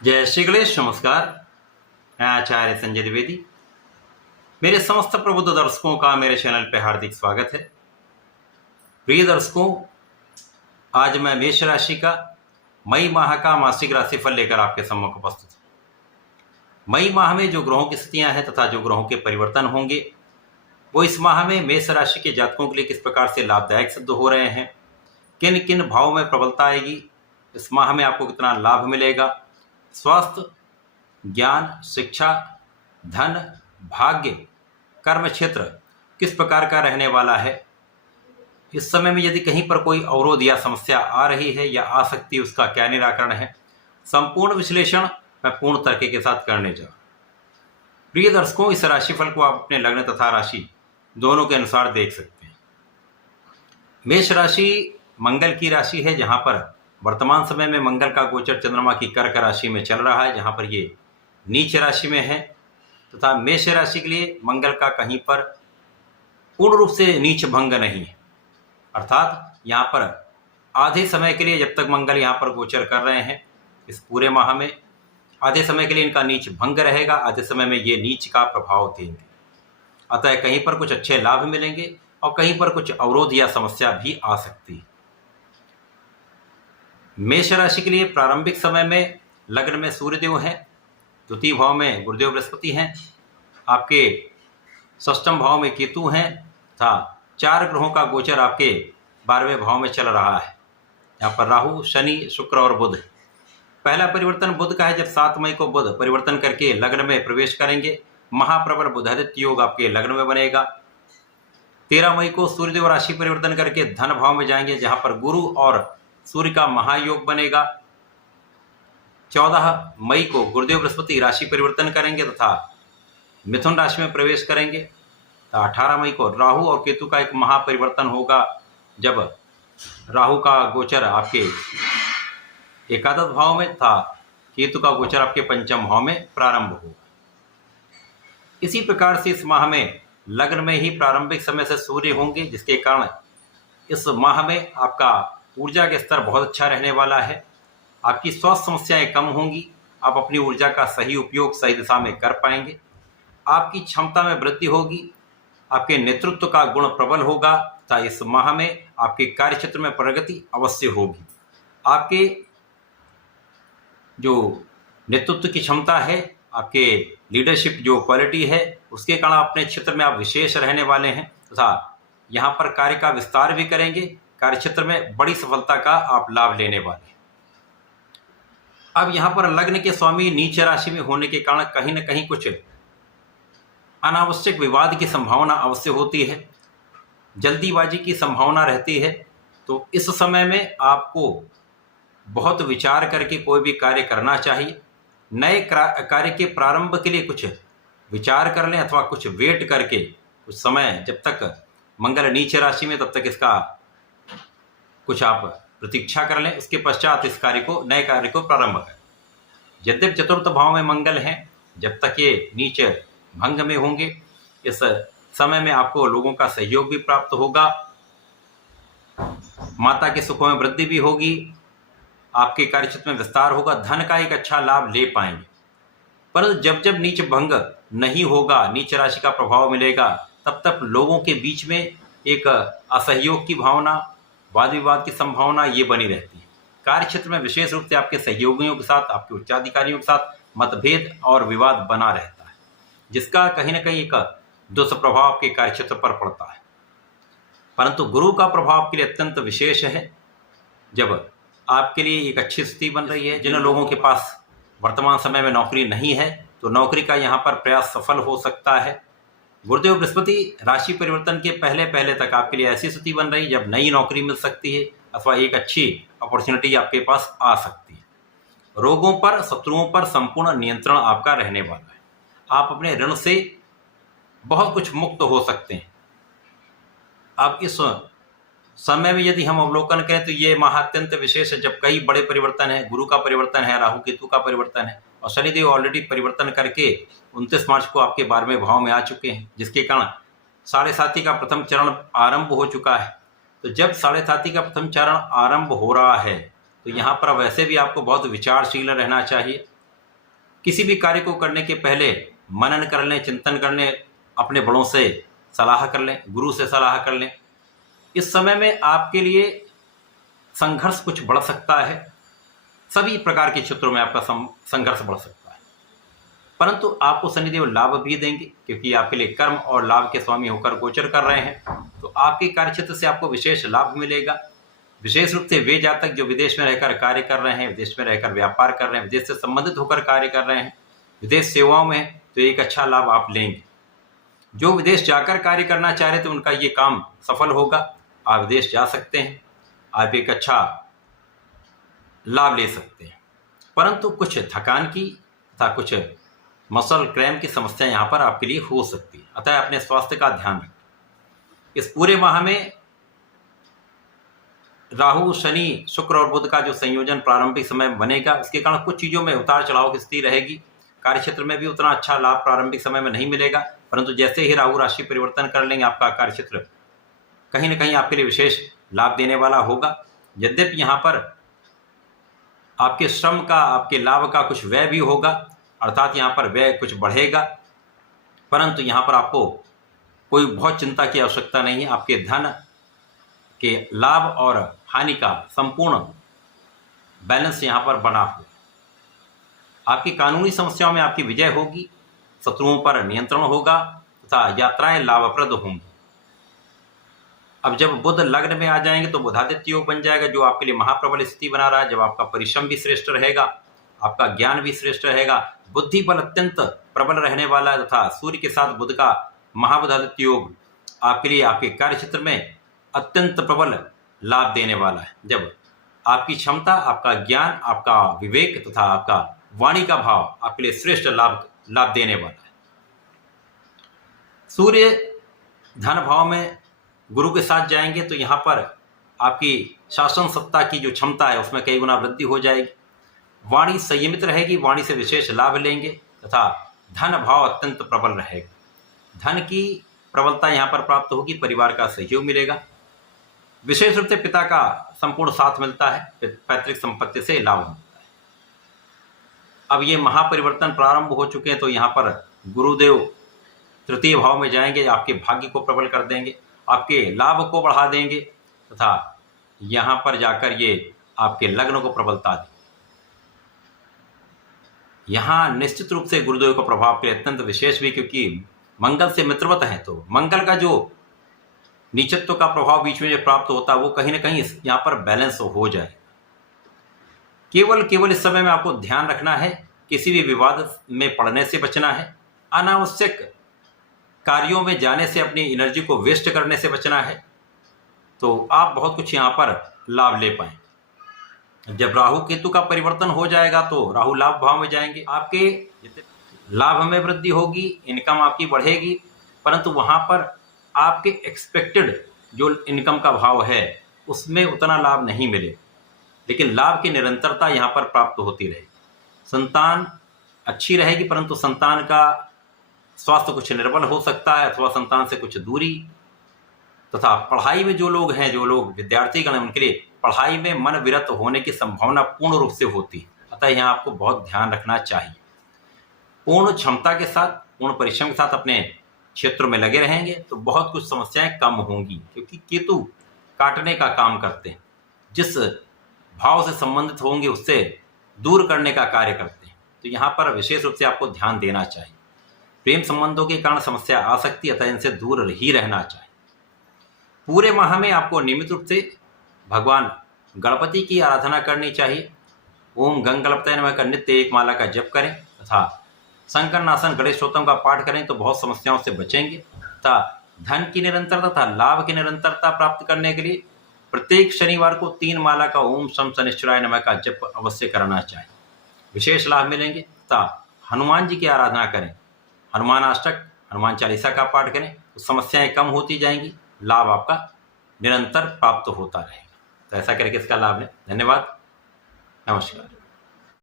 जय श्री गणेश। नमस्कार। मैं आचार्य संजय द्विवेदी। मेरे समस्त प्रबुद्ध दर्शकों का मेरे चैनल पर हार्दिक स्वागत है। प्रिय दर्शकों, आज मैं मेष राशि का मई माह का मासिक राशिफल लेकर आपके सम्मुख उपस्थित हूँ। मई माह में जो ग्रहों की स्थितियां हैं तथा जो ग्रहों के परिवर्तन होंगे वो इस माह में मेष राशि के जातकों के लिए किस प्रकार से लाभदायक सिद्ध हो रहे हैं, किन किन भावों में प्रबलता आएगी, इस माह में आपको कितना लाभ मिलेगा, स्वास्थ्य, ज्ञान, शिक्षा, धन, भाग्य, कर्म क्षेत्र किस प्रकार का रहने वाला है। इस समय में यदि कहीं पर कोई अवरोध या समस्या आ रही है या आ सकती है, उसका क्या निराकरण है, संपूर्ण विश्लेषण मैं पूर्ण तर्क के साथ करने जा रहा हूं। प्रिय दर्शकों, इस राशिफल को आप अपने लग्न तथा राशि दोनों के अनुसार देख सकते हैं। मेष राशि मंगल की राशि है, जहां पर वर्तमान समय में मंगल का गोचर चंद्रमा की कर्क राशि में चल रहा है, जहां पर ये नीच राशि में है तथा मेष राशि के लिए मंगल का कहीं पर पूर्ण रूप से नीच भंग नहीं है। अर्थात यहाँ पर आधे समय के लिए जब तक मंगल यहाँ पर गोचर कर रहे हैं, इस पूरे माह में आधे समय के लिए इनका नीच भंग रहेगा, आधे समय में ये नीच का प्रभाव देंगे। अतः कहीं पर कुछ अच्छे लाभ मिलेंगे और कहीं पर कुछ अवरोध या समस्या भी आ सकती है। मेष राशि के लिए प्रारंभिक समय में लग्न में सूर्यदेव हैं, द्वितीय भाव में गुरुदेव बृहस्पति हैं, आपके षष्ठम भाव में केतु हैं तथा 4 ग्रहों का गोचर आपके 12वें भाव में चल रहा है। यहाँ पर राहु, शनि, शुक्र और बुध। पहला परिवर्तन बुध का है, जब 7 मई को बुध परिवर्तन करके लग्न में प्रवेश करेंगे। महाप्रबल बुधादित्य योग आपके लग्न में बनेगा। 13 मई को सूर्यदेव राशि परिवर्तन करके धन भाव में जाएंगे, जहां पर गुरु और सूर्य का महायोग बनेगा। 14 मई को गुरुदेव बृहस्पति राशि परिवर्तन करेंगे तथा मिथुन राशि में प्रवेश करेंगे। 18 मई को राहु और केतु का एक महापरिवर्तन होगा, जब राहु का गोचर आपके एकादश भाव में तथा केतु का गोचर आपके पंचम भाव में प्रारंभ होगा। इसी प्रकार से इस माह में लग्न में ही प्रारंभिक समय से सूर्य होंगे, जिसके कारण इस माह में आपका ऊर्जा का स्तर बहुत अच्छा रहने वाला है। आपकी स्वास्थ्य समस्याएं कम होंगी, आप अपनी ऊर्जा का सही उपयोग सही दिशा में कर पाएंगे। आपकी क्षमता में वृद्धि होगी, आपके नेतृत्व का गुण प्रबल होगा तथा इस माह में आपके कार्य क्षेत्र में प्रगति अवश्य होगी। आपके जो नेतृत्व की क्षमता है, आपके लीडरशिप जो क्वालिटी है, उसके कारण अपने क्षेत्र में आप विशेष रहने वाले हैं तथा यहाँ पर कार्य का विस्तार भी करेंगे। कार्य क्षेत्र में बड़ी सफलता का आप लाभ लेने वाले हैं। अब यहाँ पर लग्न के स्वामी नीच राशि में होने के कारण कहीं न कहीं कुछ अनावश्यक विवाद की संभावना अवश्य होती है, जल्दीबाजी की संभावना रहती है। तो इस समय में आपको बहुत विचार करके कोई भी कार्य करना चाहिए। नए कार्य के प्रारंभ के लिए कुछ विचार कर लें अथवा कुछ वेट करके कुछ समय, जब तक मंगल नीच राशि में, तब तक इसका कुछ आप प्रतीक्षा कर लें। इसके पश्चात इस नए कार्य को प्रारंभ करें। यद्यप चतुर्थ भाव में मंगल हैं, जब तक ये नीच भंग में होंगे, इस समय में आपको लोगों का सहयोग भी प्राप्त होगा, माता के सुखों में वृद्धि भी होगी, आपके कार्यक्षेत्र में विस्तार होगा, धन का एक अच्छा लाभ ले पाएंगे। पर जब जब नीच भंग नहीं होगा, नीच राशि का प्रभाव मिलेगा, तब तक लोगों के बीच में एक असहयोग की भावना, वाद विवाद की संभावना ये बनी रहती है। कार्य क्षेत्र में विशेष रूप से आपके सहयोगियों के साथ, आपके उच्चाधिकारियों के साथ मतभेद और विवाद बना रहता है, जिसका कहीं न कहीं एक दुष्प्रभाव आपके कार्य क्षेत्र पर पड़ता है। परंतु गुरु का प्रभाव आपके लिए अत्यंत विशेष है, जब आपके लिए एक अच्छी स्थिति बन रही है। जिन लोगों के पास वर्तमान समय में नौकरी नहीं है, तो नौकरी का यहाँ पर प्रयास सफल हो सकता है। गुरुदेव बृहस्पति राशि परिवर्तन के पहले पहले तक आपके लिए ऐसी स्थिति बन रही, जब नई नौकरी मिल सकती है अथवा एक अच्छी अपॉर्चुनिटी आपके पास आ सकती है। रोगों पर, शत्रुओं पर संपूर्ण नियंत्रण आपका रहने वाला है। आप अपने ऋण से बहुत कुछ मुक्त हो सकते हैं। अब इस समय में यदि हम अवलोकन करें तो ये माह अत्यंत विशेष है, जब कई बड़े परिवर्तन है। गुरु का परिवर्तन है, राहु केतु का परिवर्तन है और शनिदेव ऑलरेडी परिवर्तन करके 29 मार्च को आपके 12वें भाव में आ चुके हैं, जिसके कारण साढ़े साथी का प्रथम चरण आरंभ हो चुका है। तो जब साढ़े साथी का प्रथम चरण आरंभ हो रहा है, तो यहाँ पर वैसे भी आपको बहुत विचारशील रहना चाहिए। किसी भी कार्य को करने के पहले मनन कर लें, चिंतन कर लें, अपने बड़ों से सलाह कर लें, गुरु से सलाह कर लें। इस समय में आपके लिए संघर्ष कुछ बढ़ सकता है, सभी प्रकार के क्षेत्रों में आपका संघर्ष बढ़ सकता है, परंतु आपको शनिदेव लाभ भी देंगे, क्योंकि आपके लिए कर्म और लाभ के स्वामी होकर गोचर कर रहे हैं। तो आपके कार्यक्षेत्र से आपको विशेष लाभ मिलेगा। विशेष रूप से वे जातक जो विदेश में रहकर कार्य कर रहे हैं, विदेश में रहकर व्यापार कर रहे हैं, विदेश से संबंधित होकर कार्य कर रहे हैं, विदेश सेवाओं में हैं, तो एक अच्छा लाभ आप लेंगे। जो विदेश जाकर कार्य करना चाह रहे थे उनका ये काम सफल होगा, आप विदेश जा सकते हैं, आप एक अच्छा लाभ ले सकते हैं। परंतु कुछ थकान की तथा कुछ मसल क्रैम की समस्या यहाँ पर आपके लिए हो सकती है, अतः अपने स्वास्थ्य का ध्यान रखें। इस पूरे माह में राहु, शनि, शुक्र और बुध का जो संयोजन प्रारंभिक समय बनेगा, उसके कारण कुछ चीज़ों में उतार चढ़ाव की स्थिति रहेगी। कार्यक्षेत्र में भी उतना अच्छा लाभ प्रारंभिक समय में नहीं मिलेगा, परंतु जैसे ही राहु राशि परिवर्तन कर लेंगे आपका कार्यक्षेत्र कहीं ना कहीं आपके लिए विशेष लाभ देने वाला होगा। यद्यपि यहाँ पर आपके श्रम का, आपके लाभ का कुछ व्यय भी होगा, अर्थात यहाँ पर व्यय कुछ बढ़ेगा, परंतु यहाँ पर आपको कोई बहुत चिंता की आवश्यकता नहीं है। आपके धन के लाभ और हानि का संपूर्ण बैलेंस यहाँ पर बना हुआ। आपकी कानूनी समस्याओं में आपकी विजय होगी, शत्रुओं पर नियंत्रण होगा तथा यात्राएं लाभप्रद होंगी। अब जब बुध लग्न में आ जाएंगे तो बुधादित्य योग बन जाएगा, जो आपके लिए महाप्रबल स्थिति बना रहा है। जब आपका परिश्रम भी श्रेष्ठ रहेगा, आपका ज्ञान भी श्रेष्ठ रहेगा, बुद्धि बल अत्यंत प्रबल रहने वाला है तथा सूर्य के साथ बुध का महाबुधादित्य योग आपके लिए आपके कार्यक्षेत्र में अत्यंत प्रबल लाभ देने वाला है। जब आपकी क्षमता, आपका ज्ञान, आपका विवेक तथा आपका वाणी का भाव आपके लिए श्रेष्ठ लाभ देने वाला है। सूर्य धन भाव में गुरु के साथ जाएंगे तो यहाँ पर आपकी शासन सत्ता की जो क्षमता है उसमें कई गुना वृद्धि हो जाएगी। वाणी संयमित रहेगी, वाणी से विशेष लाभ लेंगे तथा धन भाव अत्यंत प्रबल रहेगा। धन की प्रबलता यहाँ पर प्राप्त होगी, परिवार का सहयोग मिलेगा, विशेष रूप से पिता का संपूर्ण साथ मिलता है, पैतृक संपत्ति से लाभ मिलता है। अब ये महापरिवर्तन प्रारंभ हो चुके हैं, तो यहाँ पर गुरुदेव तृतीय भाव में जाएंगे, आपके भाग्य को प्रबल कर देंगे, आपके लाभ को बढ़ा देंगे तथा यहाँ पर जाकर ये आपके लग्न को प्रबलता देंगे। यहाँ निश्चित रूप से गुरुदेव का प्रभाव के अत्यंत विशेष भी, क्योंकि मंगल से मित्रवत है, तो मंगल का जो नीचत्व का प्रभाव बीच में जो प्राप्त होता है वो कहीं ना कहीं यहाँ पर बैलेंस हो जाए। केवल इस समय में आपको ध्यान रखना है, किसी भी विवाद में पड़ने से बचना है, अनावश्यक कार्यों में जाने से, अपनी एनर्जी को वेस्ट करने से बचना है, तो आप बहुत कुछ यहाँ पर लाभ ले पाएं। जब राहु केतु का परिवर्तन हो जाएगा तो राहु लाभ भाव में जाएंगे, आपके लाभ में वृद्धि होगी, इनकम आपकी बढ़ेगी, परंतु वहाँ पर आपके एक्सपेक्टेड जो इनकम का भाव है उसमें उतना लाभ नहीं मिले, लेकिन लाभ की निरंतरता यहाँ पर प्राप्त होती रहेगी। संतान अच्छी रहेगी, परंतु संतान का स्वास्थ्य कुछ निर्बल हो सकता है अथवा संतान से कुछ दूरी, तथा पढ़ाई में जो लोग हैं, जो लोग विद्यार्थीगण हैं, उनके लिए पढ़ाई में मन विरत होने की संभावना पूर्ण रूप से होती है। अतः यहाँ आपको बहुत ध्यान रखना चाहिए। पूर्ण क्षमता के साथ, पूर्ण परिश्रम के साथ अपने क्षेत्र में लगे रहेंगे तो बहुत कुछ समस्याएं कम होंगी, क्योंकि केतु काटने का काम करते हैं, जिस भाव से संबंधित होंगे उससे दूर करने का कार्य करते हैं। तो यहाँ पर विशेष रूप से आपको ध्यान देना चाहिए। प्रेम संबंधों के कारण समस्या आ सकती है, अतः इनसे दूर ही रहना चाहिए। पूरे माह में आपको नियमित रूप से भगवान गणपति की आराधना करनी चाहिए। ओम गंग गणपतये नमः का नित्य एक माला का जप करें तथा शंकर नासन गणेश स्तोत्रम का पाठ करें तो बहुत समस्याओं से बचेंगे। तथा धन की निरंतरता तथा लाभ की निरंतरता प्राप्त करने के लिए प्रत्येक शनिवार को 3 माला का ओम शम शनिश्चराय नमः का जप अवश्य करना चाहिए, विशेष लाभ मिलेंगे। तथा हनुमान जी की आराधना करें, हनुमान अष्टक, हनुमान चालीसा का पाठ करें तो समस्याएं कम होती जाएंगी, लाभ आपका निरंतर प्राप्त होता रहेगा। तो ऐसा करके इसका लाभ लें। धन्यवाद, नमस्कार।